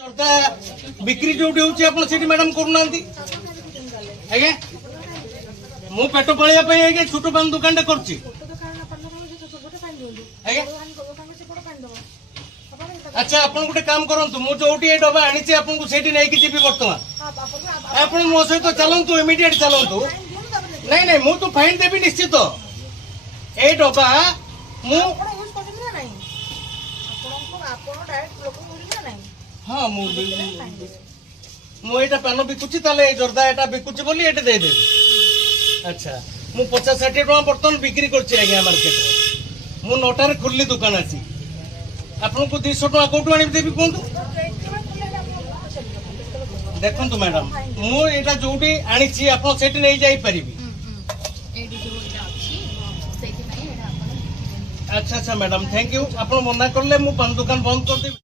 बिक्री जो मैडम करूना आज्ञा मु पेट पाया छोट पान दुकान कर अच्छा आपन गोटे काम करंतु मु जोटी ए डबा आनी छी आपन को सेठी नै कि जीबी वर्तमान आपन मो सहित चलंतु इमीडिएट चलंतु नहीं नहीं मु तो फाइन देबी निश्चित ए डबा मु हाँ मुझे पान बिकुची जर्दा एटा बिकुची बोली एटे दे दे अच्छा मु 50-60 टका बर्तन बिक्री करछि आज्ञा मार्केट रे मु 9 रे खुल्ली दुकान अछि आपन को 200 टका कोठु आनी देबी कोंतु देखंतु मैडम मु एटा जोटी आनी छी आपन सेठी नै जाई परिबी अच्छा अच्छा मैडम थैंक यू आपन मना करले मु पान दुकान बंद कर देबी।